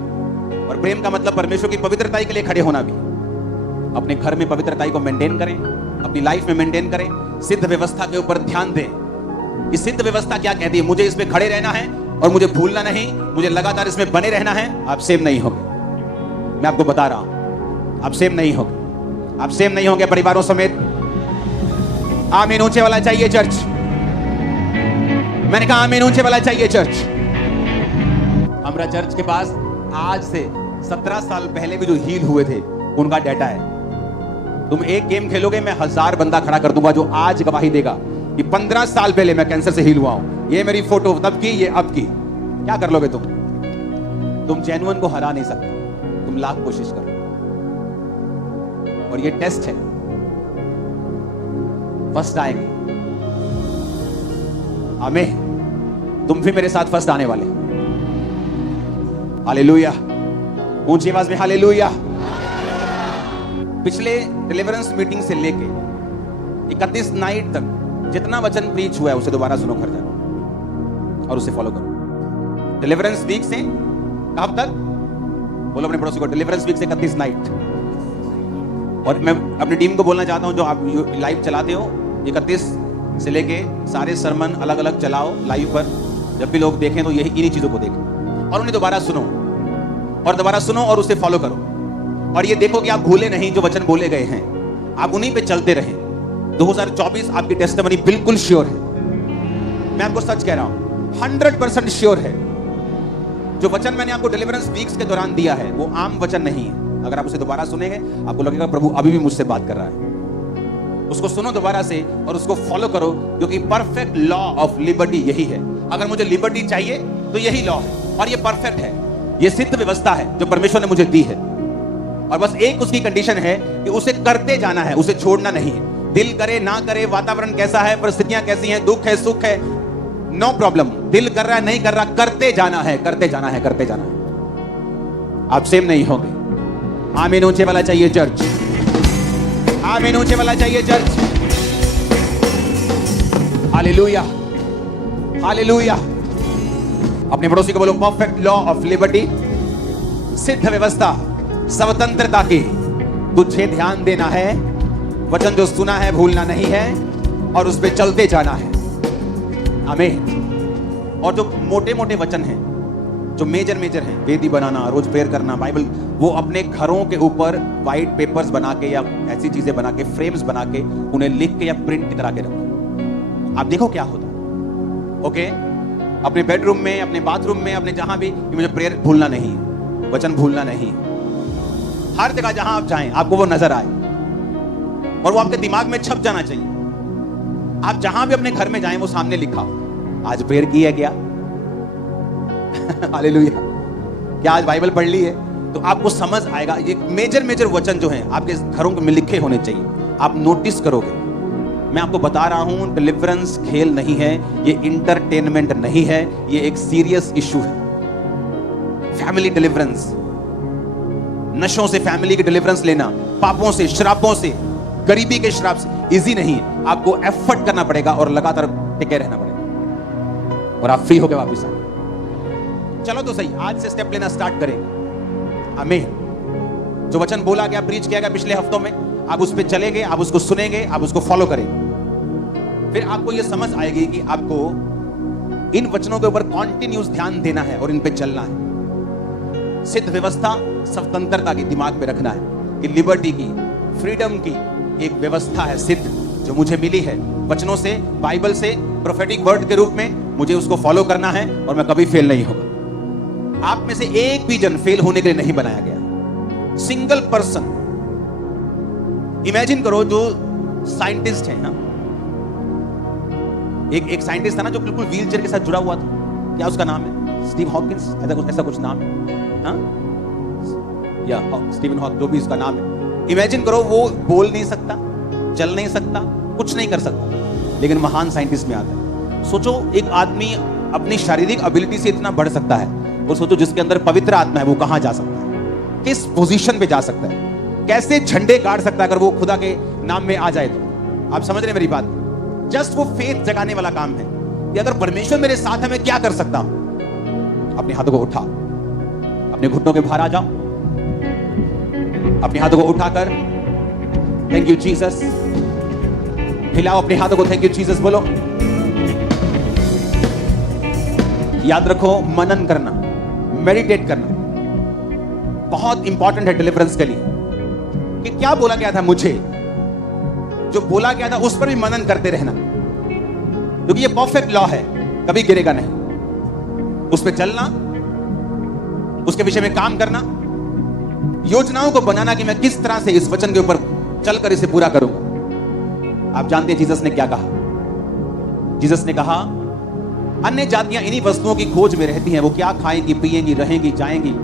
और प्रेम का मतलब परमेश्वर की पवित्रता के लिए खड़े होना भी। अपने घर में पवित्रता को मेंटेन करें, अपनी लाइफ में मेंटेन करें। सिद्ध व्यवस्था के ऊपर ध्यान दें कि सिद्ध व्यवस्था क्या कहती है। मुझे इसमें खड़े रहना है और मुझे भूलना नहीं, मुझे लगातार इसमें बने रहना है। आप सेव नहीं होंगे, मैं आपको बता रहा हूं, आप सेव नहीं होंगे, आप सेव नहीं होंगे परिवारों समेत। आमीन ऊंचे वाला चाहिए चर्च। मैंने कहा आमीन ऊंचे वाला चाहिए चर्च। हमारा चर्च के पास आज से 17 साल पहले भी जो हील हुए थे उनका डाटा है। तुम एक गेम खेलोगे, मैं 1000 बंदा खड़ा कर दूंगा जो आज गवाही देगा कि 15 साल पहले मैं कैंसर से हील हुआ हूं। ये मेरी फोटो तब की, ये अब की। क्या कर लोगे तुम जेन्युइन को हरा नहीं सकते, तुम लाख कोशिश करो। और ये टेस्ट है, फर्स्ट आएंगे। आमीन। तुम भी मेरे साथ फर्स्ट आने वाले। हालेलुया। ऊंची आवाज में हालेलुया। पिछले डिलीवरेंस मीटिंग से लेके 31 नाइट तक जितना वचन प्रीच हुआ है उसे दोबारा सुनो घर जाकर और उसे फॉलो करो। डिलीवरेंस वीक से कब तक? बोलो अपने पड़ोसी को, डिलीवरेंस वीक से 31 नाइट। और मैं अपनी टीम को बोलना चाहता हूं, जो आप लाइव चलाते हो, 31 से लेके सारे सरमन अलग अलग चलाओ लाइव पर। जब भी लोग देखें तो यही इन्हीं चीजों को देखें और उन्हें दोबारा सुनो और दोबारा सुनो और उसे फॉलो करो। और ये देखो कि आप भूले नहीं जो वचन बोले गए हैं, आप उन्हीं पे चलते रहें। 2024 आपकी टेस्टिमनी बिल्कुल श्योर है। मैं आपको सच कह रहा हूं, 100% श्योर है। जो वचन मैंने आपको डिलीवरेंस वीक्स के दौरान दिया है वो आम वचन नहीं है। अगर आप उसे दोबारा सुनेंगे आपको लगेगा प्रभु अभी भी मुझसे बात कर रहा है। उसको सुनो दोबारा से और उसको फॉलो करो, क्योंकि परफेक्ट लॉ ऑफ लिबर्टी यही है। अगर मुझे लिबर्टी चाहिए तो यही लॉ है और ये परफेक्ट है, ये सिद्ध व्यवस्था है जो परमेश्वर ने मुझे दी है। और बस एक उसकी कंडीशन है कि उसे करते जाना है, उसे छोड़ना नहीं है। दिल करे ना करे, वातावरण कैसा है, परिस्थितियां कैसी हैं, दुख है सुख है, नो प्रॉब्लम। दिल कर रहा है नहीं कर रहा, करते जाना है, करते जाना है, करते जाना है। आप सेम नहीं होंगे। आमीन ऊंचे वाला चाहिए चर्च। आमीन ऊंचे वाला चाहिए चर्च। Hallelujah, hallelujah. अपने पड़ोसी को बोलो, परफेक्ट लॉ ऑफ लिबर्टी, सिद्ध व्यवस्था स्वतंत्रता की तुझे ध्यान देना है। वचन जो सुना है भूलना नहीं है और उस पर चलते जाना है। आमीन। और जो मोटे मोटे वचन हैं, जो मेजर हैं, वेदी बनाना, रोज प्रेयर करना, बाइबल, वो अपने घरों के ऊपर व्हाइट पेपर्स बना के या ऐसी चीजें बना के, फ्रेम्स बना के, उन्हें लिख के या प्रिंट करा के रखो। आप देखो क्या होता है। ओके, अपने बेडरूम में, अपने बाथरूम में, अपने जहां भी, मुझे प्रेयर भूलना नहीं है, वचन भूलना नहीं है। हर जगह जहां आप जाएं आपको वो नजर आए और वो आपके दिमाग में छप जाना चाहिए। आप जहां भी अपने घर में जाएं वो सामने लिखा हो, आज प्रेयर की है क्या? हालेलुया। क्या आज बाइबल पढ़ ली है? तो आपको समझ आएगा। ये मेजर वचन जो हैं आपके घरों में लिखे होने चाहिए, आप नोटिस करोगे। मैं आपको बता रहा हूं, डिलीवरेंस खेल नहीं है, ये इंटरटेनमेंट नहीं है, ये एक सीरियस इशू है। फैमिली डिलीवरेंस, नशों से फैमिली की डिलीवरेंस लेना, पापों से, शराबों से, गरीबी के श्राप से इजी नहीं है। आपको एफर्ट करना पड़ेगा और लगातार टिके रहना पड़ेगा और आप फ्री होकर वापस आए। चलो तो सही, आज से स्टेप लेना स्टार्ट करेंगे। आमीन। जो वचन बोला गया, प्रीच किया गया पिछले हफ्तों में, आप उस पर चलेंगे, आप उसको सुनेंगे, आप उसको फॉलो करेंगे, फिर आपको यह समझ आएगी कि आपको इन वचनों के ऊपर कॉन्टिन्यूस ध्यान देना है और इन पे चलना है। सिद्ध व्यवस्था स्वतंत्रता की दिमाग में रखना है कि लिबर्टी की, फ्रीडम की एक व्यवस्था है सिद्ध, जो मुझे मिली है वचनों से, बाइबल से, प्रोफेटिक वर्ड के रूप में, मुझे उसको फॉलो करना है और मैं कभी फेल नहीं होगा। आप में से एक भी जन फेल होने के लिए नहीं बनाया गया। Single person. इमेजिन करो जो साइंटिस्ट है ना, एक साइंटिस्ट था ना जो बिल्कुल व्हीलचेयर के साथ जुड़ा हुआ था, क्या उसका नाम है? स्टीव हॉकिंस, ऐसा कुछ नाम है, हाँ? या स्टीवन हॉक, जो भी उसका नाम है। इमेजिन करो वो बोल नहीं सकता, चल नहीं सकता, कुछ नहीं कर सकता, लेकिन महान साइंटिस्ट में आता है। सोचो एक आदमी अपनी शारीरिक एबिलिटी से इतना बढ़ सकता है, और सोचो जिसके अंदर पवित्र आत्मा है वो कहां जा सकता है, किस पोजीशन पे जा सकता है, कैसे झंडे गाड़ सकता है अगर वो खुदा के नाम में आ जाए तो। आप समझ रहे हैं मेरी बात? जस्ट वो फेथ जगाने वाला काम है कि अगर परमेश्वर मेरे साथ है मैं क्या कर सकता हूं। अपने हाथों को उठा, अपने घुटनों के बाहर आ जाओ, अपने हाथों को उठाकर थैंक यू जीसस, हिलाओ अपने हाथों को, थैंक यू जीसस बोलो। याद रखो, मनन करना, मेडिटेट करना बहुत इंपॉर्टेंट है डिलीवरेंस के लिए। कि क्या बोला गया था मुझे, जो बोला गया था उस पर भी मनन करते रहना, क्योंकि ये परफेक्ट लॉ है, कभी गिरेगा नहीं। उस पर चलना, उसके विषय में काम करना, योजनाओं को बनाना कि मैं किस तरह से इस वचन के ऊपर चलकर इसे पूरा करूंगा। आप जानते हैं जीसस ने क्या कहा? जीसस ने कहा अन्य जातियां इन्हीं वस्तुओं की खोज में रहती हैं, वो क्या खाएंगी, पिएंगी, रहेंगी, जाएंगी,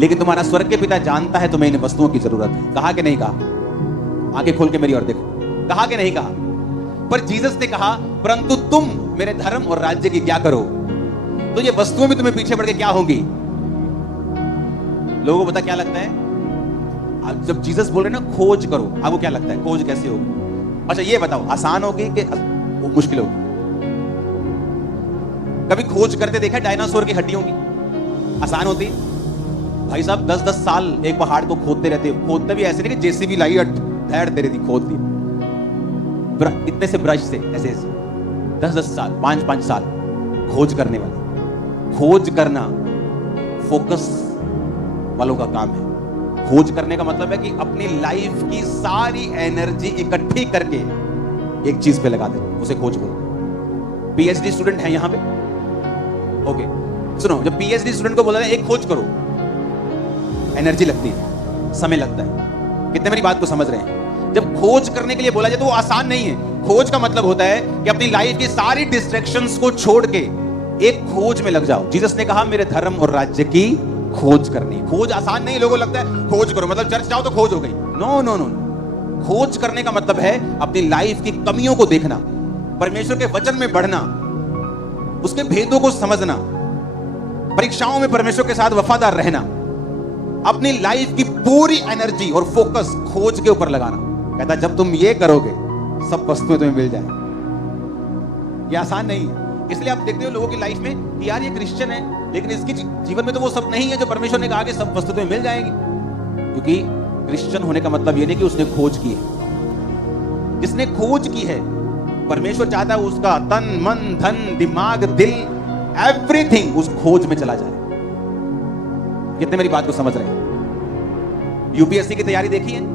लेकिन तुम्हारा स्वर्ग के पिता जानता है तुम्हें इन वस्तुओं की जरूरत है। कहा कि नहीं कहा? आंखें खोल के मेरी ओर देखो, कहा कि नहीं कहा? पर जीसस ने कहा परंतु तुम मेरे धर्म और राज्य की क्या करो, तो ये वस्तुएं भी तुम्हें पीछे बढ़ के क्या होंगी। लोगों को पता क्या लगता है जब जीसस बोल रहे ना खोज करो, आपको क्या लगता है खोज कैसे होगी? अच्छा ये बताओ, आसान होगी कि मुश्किल होगी? कभी खोज करते देखा डायनासोर की हड्डियों की? आसान होती? भाई साहब 10-10 साल एक पहाड़ को खोदते रहते, खोदते भी ऐसे नहीं कि जेसीबी लाई धैड़ दे रही थी, खोद दी इतने से ब्रश से ऐसे 10-10 साल, 5-5 साल खोज करने वाले। खोज करना फोकस वालों का काम है। खोज करने का मतलब है कि अपनी लाइफ की सारी एनर्जी इकट्ठी करके एक चीज पे लगा दे, उसे खोज बोलते। पीएचडी स्टूडेंट है यहां पे? ओके सुनो, जब पीएचडी स्टूडेंट को बोला जाए एक खोज करो, एनर्जी लगती है, समय लगता है। कितने मेरी बात को समझ रहे हैं? जब खोज करने के लिए बोला जाए तो वो आसान नहीं है। खोज का मतलब होता है कि अपनी लाइफ की सारी डिस्ट्रैक्शंस को छोड़ के एक खोज में लग जाओ। जीसस ने कहा मेरे धर्म और राज्य की खोज करनी। खोज आसान नहीं, लोगों को लगता है खोज करो मतलब चर्च जाओ तो खोज हो गई। नो नो नो, खोज करने का मतलब है अपनी लाइफ की कमियों को देखना, परमेश्वर के वचन में बढ़ना, उसके भेदों को समझना, परीक्षाओं में परमेश्वर के साथ वफादार रहना, अपनी लाइफ की पूरी एनर्जी और फोकस खोज के ऊपर लगाना। कहता जब तुम ये करोगे सब वस्तुएं तुम्हें मिल जाए। ये आसान नहीं है। इसलिए आप देखते हो लोगों की लाइफ में कि यार ये क्रिश्चियन है, लेकिन इसके जीवन में तो वो सब नहीं है जो परमेश्वर ने कहा कि सब वस्तु तुम्हें मिल जाएगी। क्योंकि क्रिश्चियन होने का मतलब ये नहीं कि उसने खोज की है। जिसने खोज की है, परमेश्वर चाहता है उसका तन, मन, धन, दिमाग, दिल, एवरीथिंग उस खोज में चला जाए। कितने मेरी बात को समझ रहे हैं? यूपीएससी की तैयारी देखी है?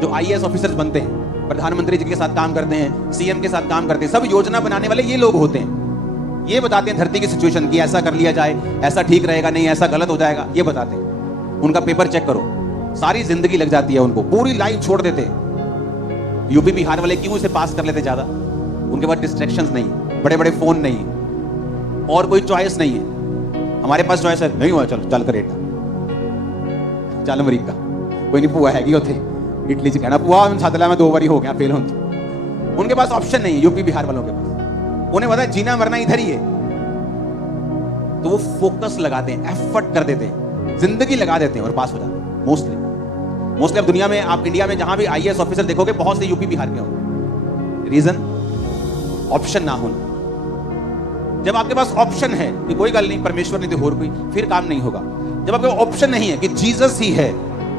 जो आईएएस ऑफिसर्स बनते हैं, प्रधानमंत्री जी के साथ काम करते हैं, सीएम के साथ काम करते हैं, सब योजना बनाने वाले ये लोग होते हैं। ये बताते हैं धरती की सिचुएशन की, ऐसा कर लिया जाए, ऐसा ठीक रहेगा, नहीं ऐसा गलत हो जाएगा, ये बताते हैं। उनका पेपर चेक करो, सारी जिंदगी लग जाती है उनको, पूरी लाइफ छोड़ देते। यूपी बिहार वाले क्यों इसे पास कर लेते ज्यादा? उनके पास डिस्ट्रैक्शंस नहीं, बड़े बड़े फोन नहीं, और कोई चॉइस नहीं है। हमारे पास चॉइस है, नहीं हुआ चलो चल करेगा, चल अमरीका, कोई नहीं पुआ हैगी उथे इटली च कहना पुआ छातला में 2 बारी हो गया फेल होती। उनके पास ऑप्शन नहीं है यूपी बिहार वालों के पास। उन्हें पता है जीना मरना इधर ही है, तो वो फोकस लगाते हैं, एफर्ट कर देते हैं, जिंदगी लगा देते हैं और पास हो जाते हैं। मोस्टली अब दुनिया में, आप इंडिया में जहां भी आईएएस ऑफिसर देखोगे बहुत से यूपी बिहार के होंगे। रीजन ऑप्शन ना होना। जब आपके पास ऑप्शन है कि कोई गल नहीं, परमेश्वर नहीं तो और कोई, फिर काम नहीं होगा। जब आपके ऑप्शन नहीं है कि जीसस ही है,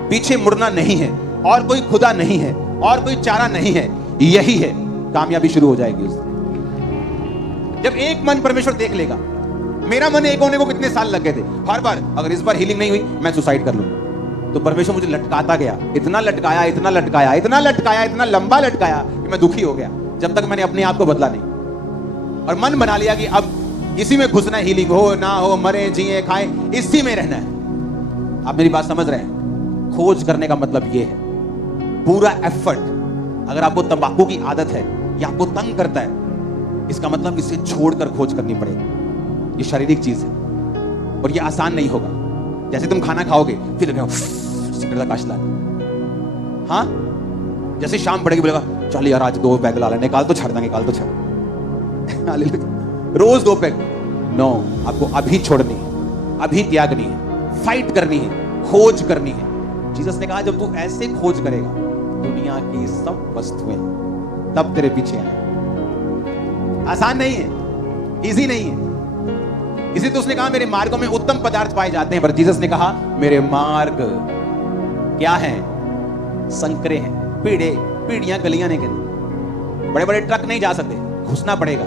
पीछे मुड़ना नहीं है, और कोई खुदा नहीं है, और कोई चारा नहीं है, यही है, कामयाबी शुरू हो जाएगी उससे। जब एक मन परमेश्वर देख लेगा, मेरा मन एक होने को कितने साल लग गए थे, हर बार अगर इस बार हीलिंग नहीं हुई मैं सुसाइड कर लूं, तो परमेश्वर मुझे लटकाता गया, इतना लटकाया, इतना लटकाया, इतना लटकाया, इतना लंबा लटकाया कि मैं दुखी हो गया, जब तक मैंने अपने आप को बदला नहीं और मन बना लिया कि अब इसी में घुसना है, हीलिंग हो ना हो, मरे जिए खाए, इसी में रहना है। आप मेरी बात समझ रहे हैं? खोज करने का मतलब ये है, पूरा एफर्ट। अगर आपको तंबाकू की आदत है या आपको तंग करता है, इसका मतलब इसे छोड़कर खोज करनी पड़ेगी। ये शारीरिक चीज है और ये आसान नहीं होगा। जैसे तुम खाना खाओगे फिर सिगरेट का काश लाना, हाँ, जैसे शाम पड़ेगी बोलेगा चल यार आज 2 पैग ला लेने, काल तो छड़ देंगे, काल तो छड़ रोज 2 पैग। नो, आपको अभी छोड़नी है, अभी त्यागनी है, फाइट करनी है, खोज करनी है। जीसस ने कहा जब तू ऐसे खोज करेगा दुनिया की सब वस्तुएं तब तेरे पीछे आए। आसान नहीं है, इजी नहीं है। इसी तो उसने कहा मेरे मार्गों में उत्तम पदार्थ पाए जाते हैं, पर जीसस ने कहा मेरे मार्ग क्या हैं? संकरे हैं, पीढ़ियां गलियां नहीं गिरती, बड़े बड़े ट्रक नहीं जा सकते, घुसना पड़ेगा।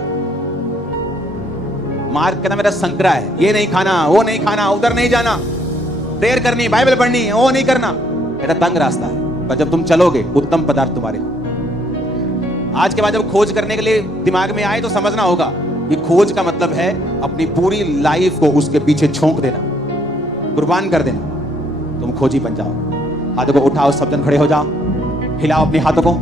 मार्ग कहता मेरा संकरा है, ये नहीं खाना, वो नहीं खाना, उधर नहीं जाना, प्रेयर करनी, बाइबल पढ़नी, वो नहीं करना, मेरा तंग रास्ता है। पर जब तुम चलोगे उत्तम पदार्थ तुम्हारे हो। आज के बाद जब खोज करने के लिए दिमाग में आए तो समझना होगा कि खोज का मतलब है अपनी पूरी लाइफ को उसके पीछे झोंक देना, कुर्बान कर देना। तुम खोजी बन जाओ। हाथों को उठाओ, सब जन खड़े हो जाओ, हिलाओ अपने हाथों को।